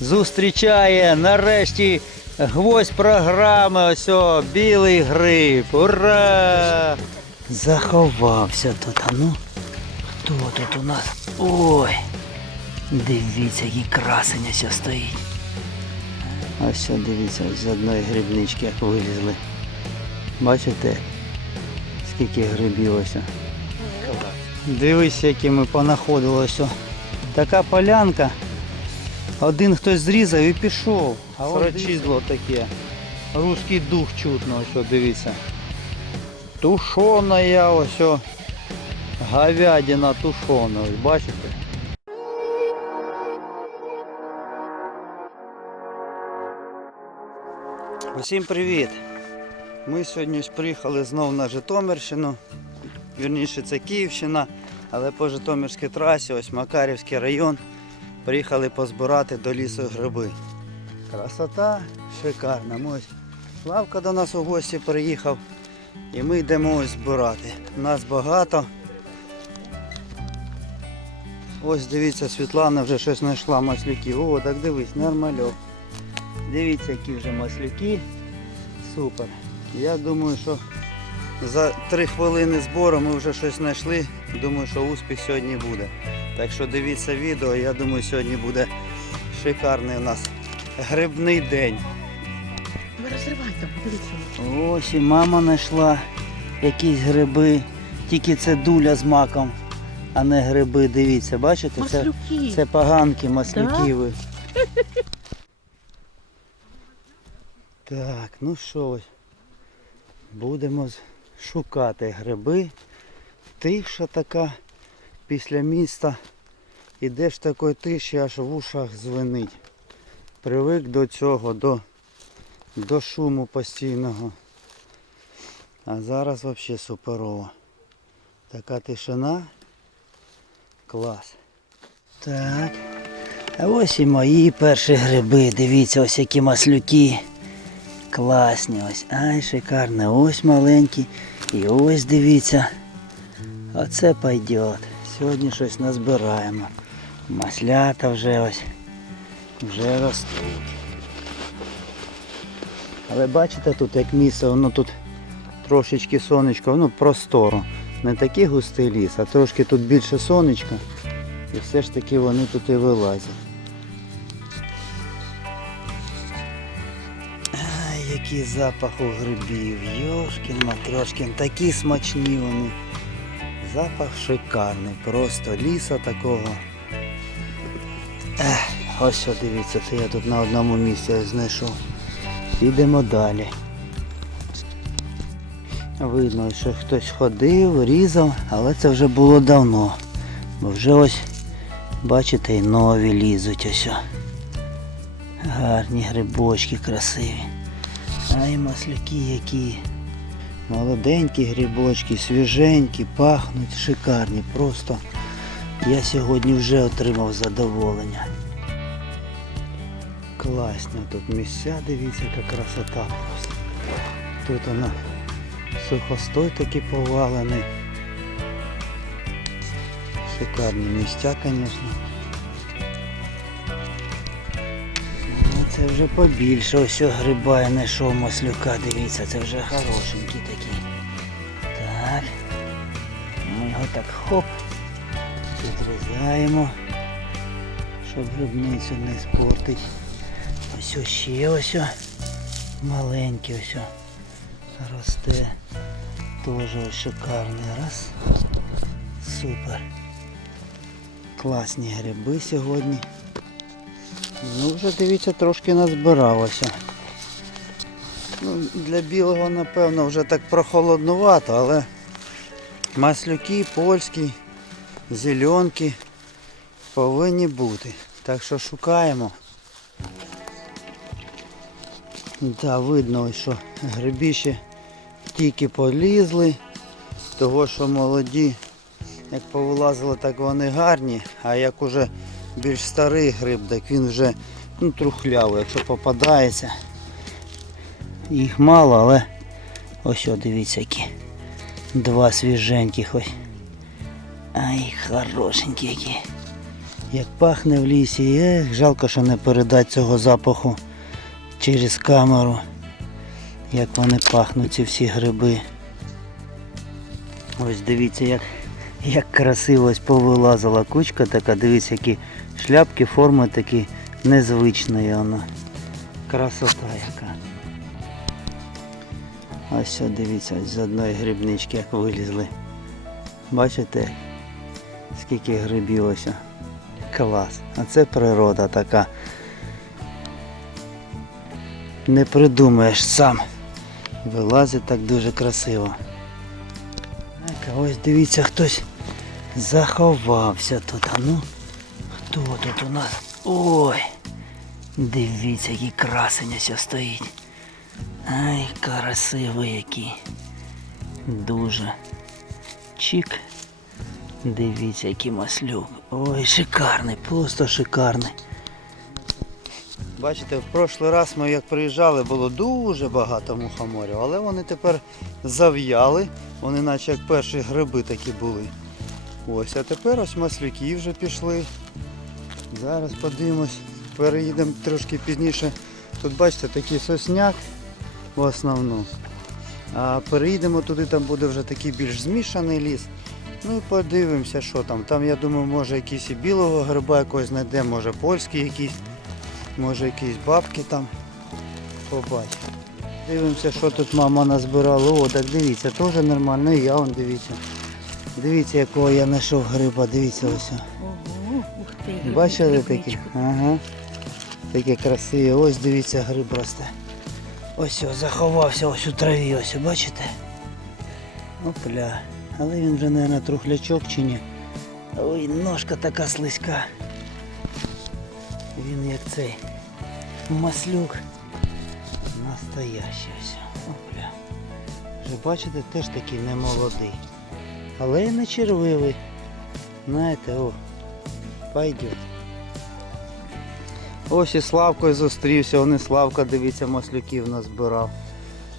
зустрічає нарешті гвоздь програми. Ось о, білий гриб. Ура! Заховався тут. А ну, хто тут у нас? Ой! Дивіться, який красень ось стоїть. Ось дивіться, з одної грибнички як вилізли. Бачите, скільки грибів ось. Дивись, які ми понаходили ось. Така полянка. Один хтось зрізав і пішов. А таке. Руський дух чутно, ось, о, дивіться. Тушона я ось. о. Говядина тушона, ось бачите? Усім привіт! Ми сьогодні приїхали знов на Житомирщину. Вірніше це Київщина, але по Житомирській трасі, ось Макарівський район. Приїхали позбирати до лісу гриби. Красота шикарна. Ось Славка до нас у гості приїхав. І ми йдемо ось збирати. Нас багато. Ось дивіться, Світлана вже щось знайшла маслюків. О, так дивись, нормальок. Дивіться, які вже маслюки. Супер. Я думаю, що за три хвилини збору ми вже щось знайшли. Думаю, що успіх сьогодні буде. Так що дивіться відео, я думаю, сьогодні буде шикарний у нас грибний день. Ви розривайте, подивіться. Ось і мама знайшла якісь гриби. Тільки це дуля з маком, а не гриби. Дивіться, бачите? Це, Маслюки. це поганки маслюки ви. Так, ну що ось. Будемо шукати гриби. Тиша така після міста. Ідеш такої тиші, аж в ушах звенить. Привик до цього, до, до шуму постійного. А зараз взагалі суперово. Така тишина. Клас. Так. А ось і мої перші гриби. Дивіться, ось які маслюки. Класні ось. Ай, шикарно. Ось маленькі. І ось дивіться. Оце пойдет. Сьогодні щось назбираємо. Маслята вже ось. Вже ростуть. Але бачите тут як місце, воно тут трошечки сонечко, ну просторо. Не такий густий ліс, а трошки тут більше сонечка. І все ж таки вони тут і вилазять. Ай, який запах у грибів. Йошкін, матрошкін, такі смачні вони. Запах шикарний, просто ліса такого. Ех, ось що дивіться, це я тут на одному місці знайшов. Підемо далі. Видно, що хтось ходив, різав, але це вже було давно. Бо вже ось, бачите, і нові лізуть ось. Гарні грибочки красиві. Ай, маслюки які. Молоденькі грибочки, свіженькі, пахнуть, шикарні. Просто я сьогодні вже отримав задоволення. Класні тут місця, дивіться, яка красота. Тут вона сухостой такий повалений. Шикарні місця, звісно. Це вже побільше ось гриба я знайшов маслюка, дивіться, це вже хорошенький такий. Так. Ми його так хоп. Підрізаємо, щоб грибницю не спортить. Ось ще ось о. маленький ось росте. Тоже ось шикарний. Раз. Супер. Класні гриби сьогодні. Ну вже дивіться, трошки назбиралося. Ну, для білого, напевно, вже так прохолоднувато, але маслюки польські, зеленки повинні бути. Так що шукаємо. Да, видно, ось, що грибіші тільки полізли, того що молоді, як повилазили, так вони гарні, а як уже більш старий гриб, так він вже ну, трухлявий, якщо попадається. Їх мало, але ось о, дивіться які. Два свіженьких ось. Ай, хорошенькі які. Як пахне в лісі, ех, жалко, що не передати цього запаху через камеру. Як вони пахнуть, ці всі гриби. Ось дивіться, як, як красиво ось повилазила кучка така, дивіться, які шляпки, форми такі незвичні воно. Красота яка. Ось дивіться, з одної грибнички як вилізли. Бачите, скільки грибів ось. Клас. А це природа така. Не придумаєш сам. Вилазить так дуже красиво. А ось дивіться, хтось заховався тут. А ну, хто тут у нас? Ой! Дивіться, який красень ось стоїть. Ай, красивий який. Дуже. Чик. Дивіться, який маслюк. Ой, шикарний, просто шикарний. Бачите, в прошлий раз ми як приїжджали, було дуже багато мухоморів, але вони тепер зав'яли, вони наче як перші гриби такі були. Ось, а тепер ось маслюки вже пішли. Зараз подивимось, переїдемо трошки пізніше. Тут бачите такий сосняк в основному. А переїдемо туди, там буде вже такий більш змішаний ліс. Ну і подивимося, що там. Там, я думаю, може якийсь і білого гриба якогось знайдемо, може польський якийсь, може якісь бабки там. Побачимо. Дивимося, що тут мама назбирала. О, так дивіться, теж нормально. І я вон дивіться. Дивіться, якого я знайшов гриба, дивіться ось. Ого, ух ти. Бачили такі? Ага. Такі красиві. Ось дивіться, гриб росте. Ось о, заховався ось у траві, ось, бачите? Опля. Але він вже, мабуть, трухлячок чи ні. Ой, ножка така слизька. Він як цей маслюк. Настоящий ось. Опля. Вже бачите, теж такий немолодий. Але й не червивий. Знаєте, о, пойдет. Ось і Славкою зустрівся, вони Славка, дивіться, маслюків назбирав.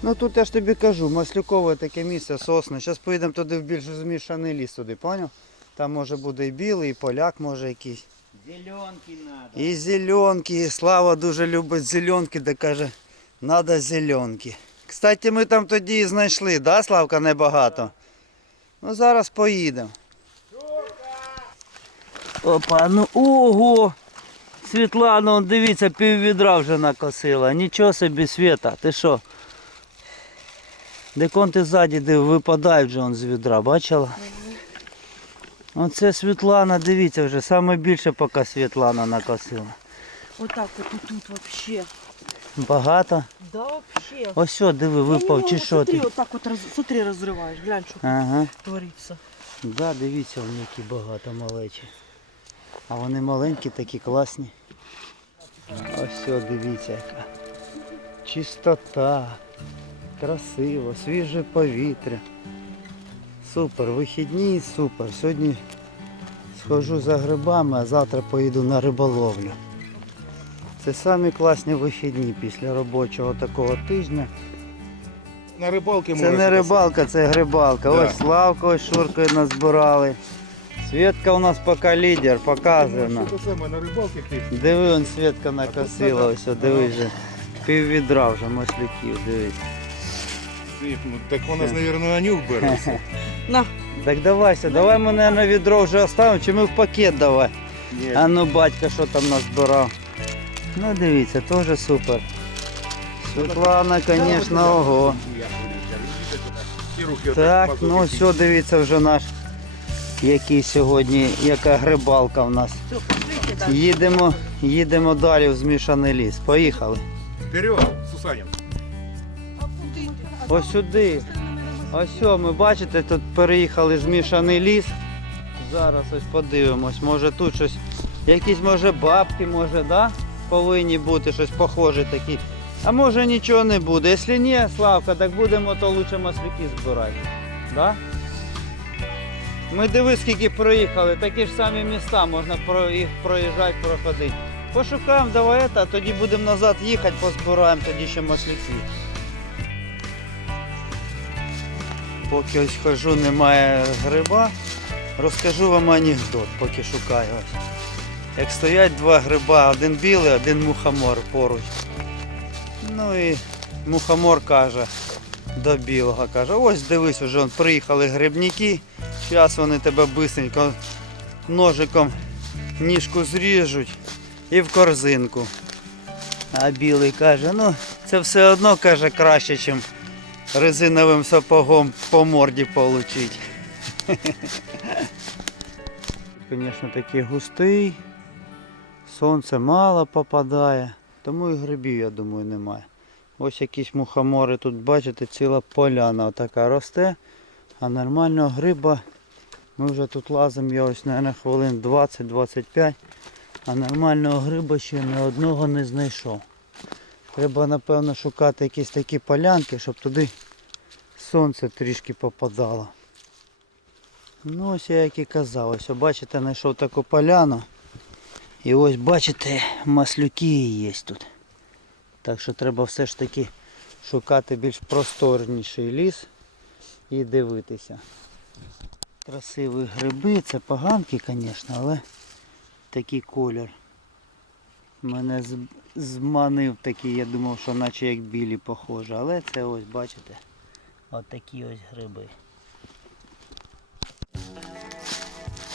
Ну тут я ж тобі кажу, маслюкове таке місце, сосни. Зараз поїдемо туди в більш змішаний ліс туди, поняв? Там може буде і білий, і поляк може якийсь. Зеленки надо. І зеленки, і Слава дуже любить зеленки, де каже, треба зеленки. Кстати, ми там тоді і знайшли, да, Славка, небагато? Ну зараз поїдемо. Опа, ну ого! Світлана, он, дивіться, пів відра вже накосила. Нічого собі, Свята, ти що? Декон ти ззаді див, випадає вже он з відра, бачила? Оце Світлана, дивіться вже, саме більше поки Світлана накосила. Отак от тут, тут вообще. Багато. Да, вообще. Ось що, диви, випав, чи що смотри, ти? отак от роз... смотри, розриваєш. Глянь, що Ага. твориться. Да, дивіться, вони які багато малечі. А вони маленькі, такі класні. Ось все, дивіться яка. Чистота. Красиво, свіже повітря. Супер, вихідні, супер. Сьогодні схожу за грибами, а завтра поїду на риболовлю. Це самі класні вихідні після робочого такого тижня. На рибалки Це не рибалка, це грибалка. Да. Ось Славка, ось Шуркою назбирали. Світка у нас поки лідер, показує нам. Що це саме на рибалки ти? Диви, он Світка накосила, ось, диви вже. Пів відра вже масляків, дивись. Ну, Так вона ж, мабуть, на нюх береться. На, Так давайся, давай ми, мабуть, відро вже оставимо, чи ми в пакет давай. А ну батька, що там назбирав. Ну дивіться, теж супер. Світлана, звісно, ого. Так, ну все, дивіться вже наш, який сьогодні, яка грибалка в нас. так. Їдемо, їдемо далі в змішаний ліс. Поїхали. Вперед, Сусанін. Ось сюди. Ось що, ми бачите, тут переїхали змішаний ліс. Зараз ось подивимось, може тут щось, якісь може бабки, може, да? Повинні бути щось похоже такі. А може нічого не буде. Якщо ні, Славка, так будемо то лучше маслюки збирати. Да? Ми диви, скільки проїхали, такі ж самі міста, можна їх проїжджати, проходити. Пошукаємо, давай, а тоді будемо назад їхати, позбираємо тоді ще маслюків. Поки ось хожу, немає гриба, розкажу вам анекдот, поки шукаю. Як стоять два гриба, один білий, один мухомор поруч. Ну і мухомор каже до білого, каже, ось дивись, он, приїхали грибники, зараз вони тебе бисенько ножиком ніжку зріжуть і в корзинку. А білий каже, ну це все одно каже краще, ніж резиновим сапогом по морді получить. Звісно, такий густий, сонце мало попадає, тому і грибів, я думаю, немає. Ось якісь мухомори тут, бачите, ціла поляна така росте, а нормального гриба ми вже тут лазимо, я ось, мабуть, хвилин 20-25, а нормального гриба ще ні одного не знайшов. Треба, напевно, шукати якісь такі полянки, щоб туди сонце трішки попадало. Ну ось я як і казав, ось бачите, знайшов таку поляну. І ось бачите, маслюки є тут. Так що треба все ж таки шукати більш просторніший ліс і дивитися. Красиві гриби, це поганки, звісно, але такий колір. Мене зманив такий, я думав, що наче як білі похоже, але це ось, бачите, от такі ось гриби.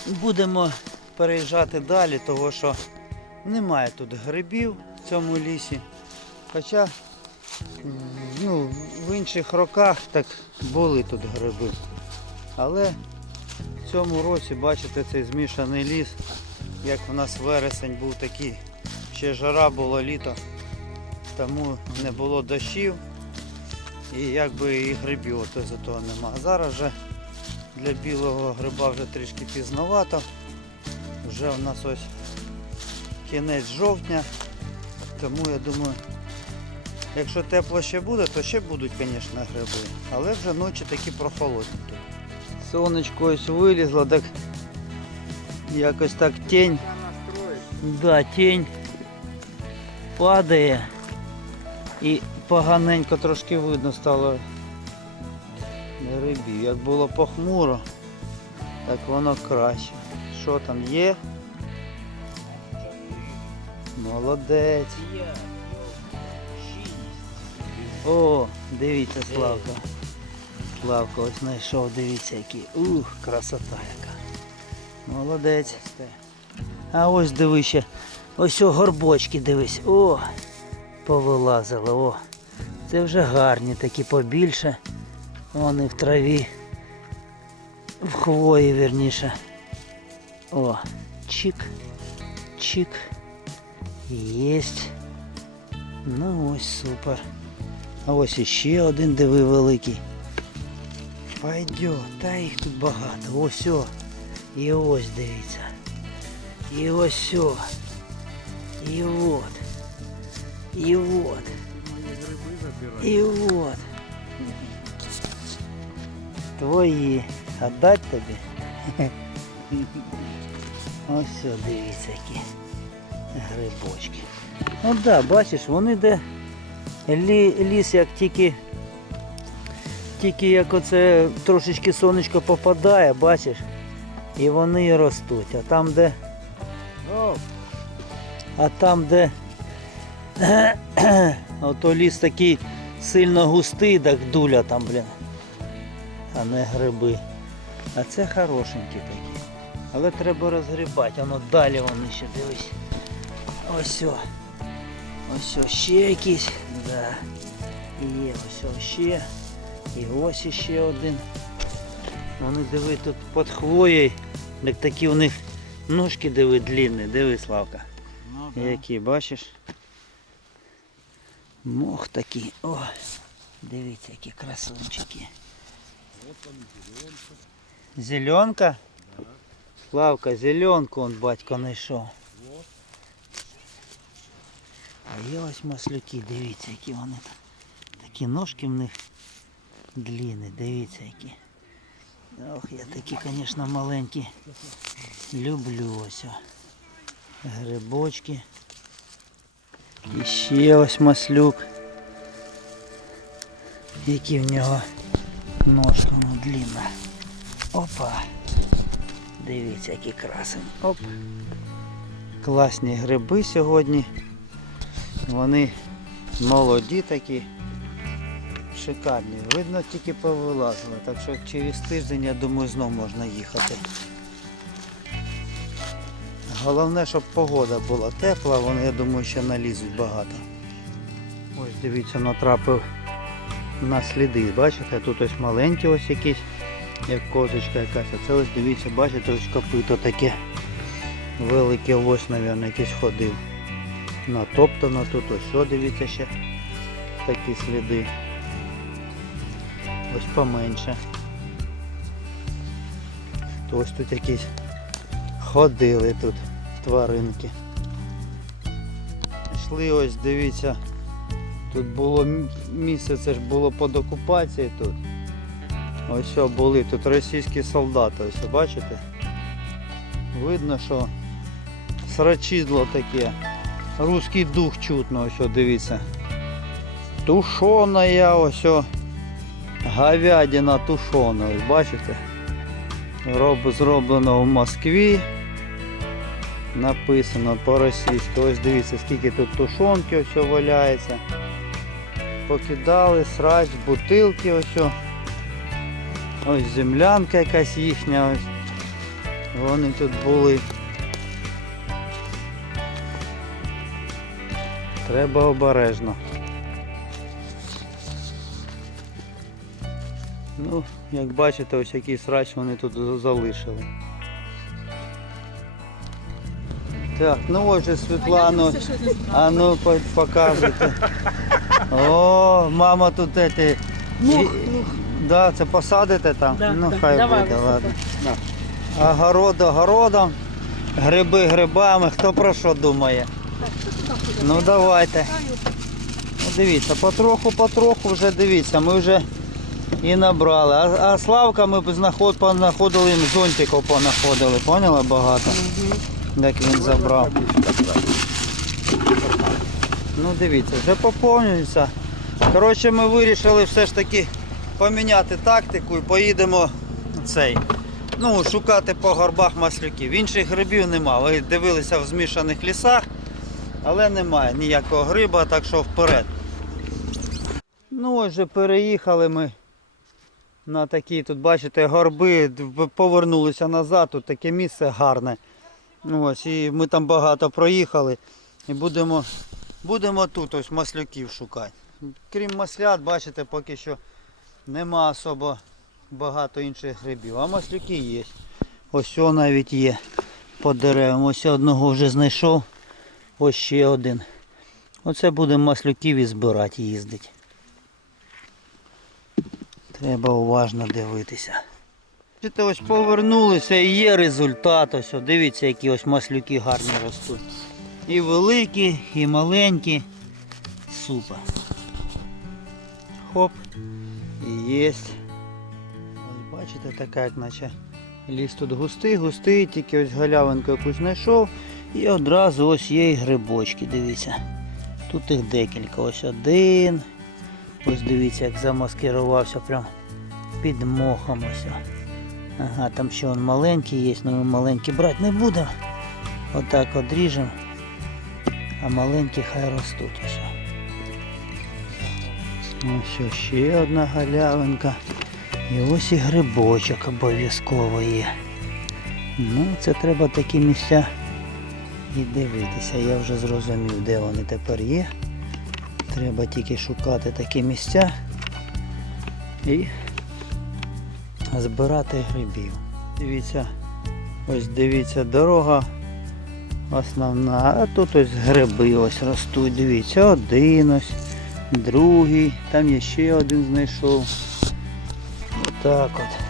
Будемо переїжджати далі, тому що немає тут грибів в цьому лісі. Хоча ну, в інших роках так були тут гриби. Але в цьому році, бачите, цей змішаний ліс, як в нас вересень був такий, ще жара було літо, тому не було дощів і якби і грибів ото за того нема. А зараз вже для білого гриба вже трішки пізновато. Вже у нас ось кінець жовтня, тому я думаю, якщо тепло ще буде, то ще будуть, звісно, гриби. Але вже ночі такі прохолодні. Сонечко ось вилізло, так якось так тінь. Да, тінь падає і поганенько трошки видно стало грибів. Як було похмуро, так воно краще. Що там є? Молодець. О, дивіться, Славка. Славка ось знайшов, дивіться який. Ух, красота яка. Молодець. А ось диви ще. Ось о горбочки дивись. О! Повилазили, о. Це вже гарні, такі побільше. Вони в траві. В хвої, вірніше. О, чик, чик. Єсть. Ну ось супер. А ось іще один диви великий. Пойдет, та їх тут багато. Ось о. І ось дивіться. І ось о. І от. І от. І от. Твої. Отдать тобі? Ось все, дивіться які грибочки. Ну так, да, бачиш, вони де лі, ліс як тільки тільки як оце трошечки сонечко попадає, бачиш, і вони ростуть. А там де. А там де ото ліс такий сильно густий, так дуля там, блін. А не гриби. А це хорошенькі такі. Але треба розгрібати, воно далі вони ще дивись. Ось. Ось ще якісь. Да. І є ось ще. І ось іще один. Вони диви тут під хвоєю. Так такі у них ножки диви длинні, диви Славка. Які, бачиш? Мох такий. О, дивіться, які красунчики. Зеленка? Славка, зеленку он батько знайшов. А є ось маслюки, дивіться, які вони там. Такі ножки в них длинні, дивіться які. Ох, я такі, звісно, маленькі. Люблю ось. Грибочки. І ще ось маслюк. Які в нього ножка ну, длинна. Опа. Дивіться, які красені. Оп. Класні гриби сьогодні. Вони молоді такі. Шикарні. Видно, тільки повилазили. Так що через тиждень, я думаю, знов можна їхати. Головне, щоб погода була тепла, вони, я думаю, ще налізуть багато. Ось дивіться, натрапив на сліди. Бачите, тут ось маленькі ось якісь, як козочка якась. А це ось дивіться, бачите, ось копито таке. Велике ось, мабуть, якийсь ходив. Натоптано тут ось, що дивіться ще такі сліди. Ось поменше. То ось тут якісь ходили тут тваринки. Йшли ось, дивіться, тут було місце, це ж було під окупацією тут. Ось були тут російські солдати, ось бачите? Видно, що срачідло таке. Руський дух чутно, ось дивіться. Тушона ось говядина тушона, ось бачите? Роб, зроблено в Москві. Написано по-російськи. Ось дивіться, скільки тут тушонки ось валяється. Покидали, срач, бутилки ось. Ось землянка якась їхня ось. Вони тут були. Треба обережно. Ну, як бачите, ось який срач вони тут залишили. Так, ну ось же Світлану. А ну по- показуйте. О, мама тут эти. Мох, і- Да, це посадите там? Да, ну да. хай Давай, буде, ладно. Огород огородом, гриби грибами, хто про що думає? Ну давайте. Ну, дивіться, потроху, потроху вже дивіться, ми вже і набрали. А, а Славка ми б знаход, понаходили їм зонтиків понаходили, поняли багато? Як він забрав. Ну дивіться, вже поповнюється. Коротше, ми вирішили все ж таки поміняти тактику і поїдемо цей. Ну, шукати по горбах маслюків. Інших грибів нема. Ви дивилися в змішаних лісах, але немає ніякого гриба, так що вперед. Ну ось переїхали ми на такі, тут бачите, горби, повернулися назад, тут таке місце гарне. Ну, Ось, і ми там багато проїхали. І будемо, будемо тут ось маслюків шукати. Крім маслят, бачите, поки що нема особо багато інших грибів. А маслюки є. Ось що навіть є по деревам. Ось одного вже знайшов. Ось ще один. Оце будемо маслюків і збирати, їздити. Треба уважно дивитися. Ось повернулися і є результат. Ось, дивіться, які ось маслюки гарні ростуть. І великі, і маленькі. Супер. Хоп. І єсть. Ось бачите, така як наче ліс тут густий, густий, тільки ось галявинку якусь знайшов. І одразу ось є і грибочки, дивіться. Тут їх декілька. Ось один. Ось дивіться, як замаскирувався прям під мохом ось. Ага, там ще он маленький є, але ми маленький брати не будемо. Отак одріжемо. А маленькі хай ростуть ось. Ось ще одна галявинка. І ось і грибочок обов'язково є. Ну, це треба такі місця і дивитися. Я вже зрозумів, де вони тепер є. Треба тільки шукати такі місця і збирати грибів. Дивіться, ось дивіться дорога основна, а тут ось гриби ось ростуть. Дивіться, один ось, другий, там є ще один знайшов. Отак от.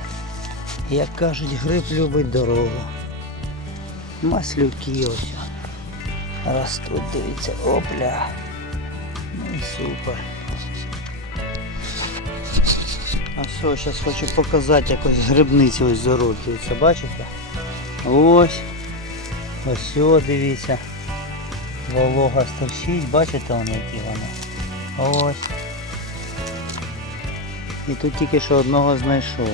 Як кажуть, гриб любить дорогу. Маслюки ось. Ростуть, дивіться, опля. Ну і супер. А все, зараз хочу показати, як ось грибниці ось зароджуються, бачите? Ось. Ось дивіться. Волога сторчить, бачите вони які вони? Ось. І тут тільки що одного знайшов.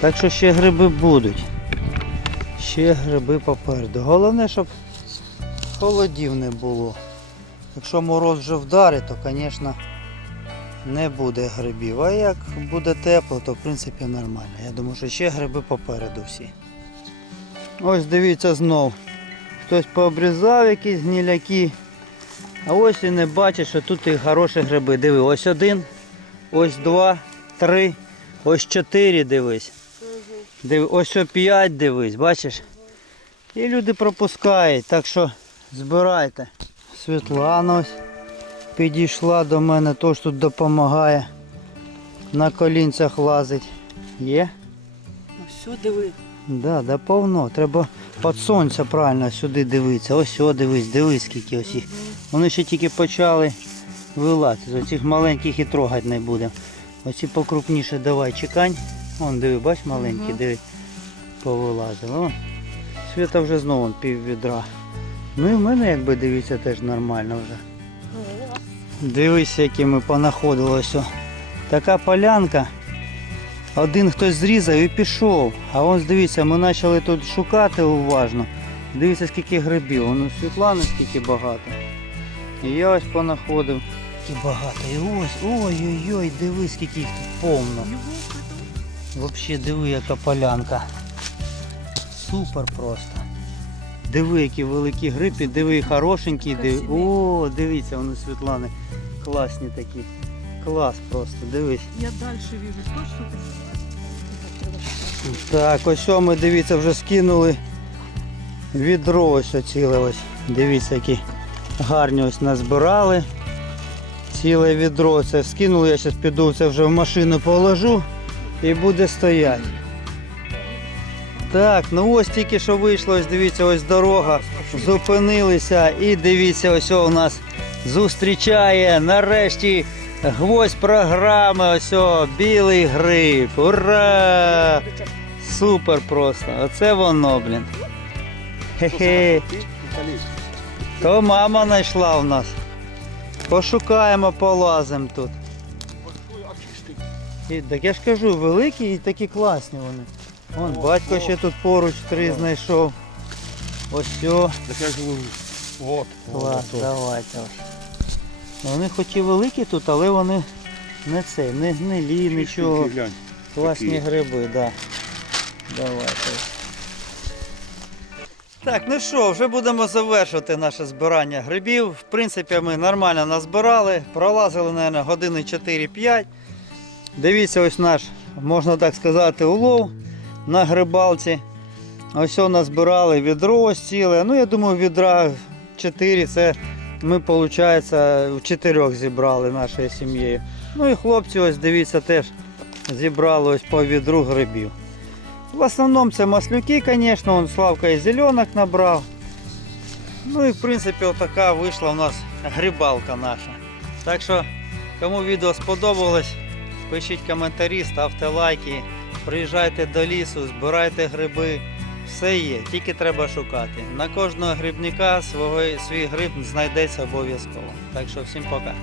Так що ще гриби будуть. Ще гриби попереду. Головне, щоб холодів не було. Якщо мороз вже вдарить, то, звісно, не буде грибів. А як буде тепло, то в принципі нормально. Я думаю, що ще гриби попереду всі. Ось дивіться знов. Хтось пообрізав якісь гніляки. А ось і не бачить, що тут і хороші гриби. Диви, ось один, ось два, три, ось чотири дивись. Диви, ось п'ять дивись, бачиш? І люди пропускають, так що збирайте. Світлана ось підійшла до мене, теж тут допомагає. На колінцях лазить. Є? Все, диви. Да, да повно. Треба під сонця правильно сюди дивитися. Ось о, дивись, дивись, скільки ось їх. Вони ще тільки почали вилазити. Оцих маленьких і трогати не будемо. Оці покрупніше давай чекань. Вон диви, бач маленькі, Мгм. диви. Повилазили. О, Світа вже знову пів відра. Ну і в мене якби дивіться теж нормально вже. Дивись, які ми понаходили ось. о. Така полянка. Один хтось зрізав і пішов. А ось дивіться, ми почали тут шукати уважно. Дивіться, скільки грибів. Воно Світлани скільки багато. І я ось понаходив. Скільки багато. І ось, ой-ой-ой, диви, скільки їх тут повно. Взагалі диви, яка полянка. Супер просто. Диви, які великі гриби, диви, хорошенькі, диви. О, дивіться, вони Світлани. Класні такі. Клас просто, дивись. Я далі вижу. Точно ти? Так, ось ми дивіться, вже скинули відро ось ціле ось. Дивіться, які гарні ось назбирали. Ціле відро це скинули, я зараз піду це вже в машину положу і буде стояти. Так, ну ось тільки що вийшло, ось дивіться, ось дорога. Зупинилися і дивіться, ось у нас зустрічає нарешті гвоздь програми. Ось о, білий гриб. Ура! Супер просто. Оце воно, блін. Хе-хе. То мама знайшла в нас. Пошукаємо, полазимо тут. І, так я ж кажу, великі і такі класні вони. Вон батько ще тут поруч три знайшов. Ось все. Так я ж говорю, от. Клас, давайте. ось. Вони хоч і великі тут, але вони не це, не гнилі, нічого. Класні гриби, так. Да. Давайте. Так, ну що, вже будемо завершувати наше збирання грибів. В принципі, ми нормально назбирали, пролазили, мабуть, години 4-5. Дивіться, ось наш, можна так сказати, улов на грибалці. Ось нас відро ось. Ну, я думаю, відра 4 це ми, виходить, в чотирьох зібрали нашою сім'єю. Ну і хлопці, ось дивіться, теж зібрали ось по відру грибів. В основному це маслюки, звісно, он Славка і зеленок набрав. Ну і в принципі отака вийшла у нас грибалка наша. Так що, кому відео сподобалось, пишіть коментарі, ставте лайки, приїжджайте до лісу, збирайте гриби. Все є, тільки треба шукати. На кожного грибника свій гриб знайдеться обов'язково. Так що всім пока.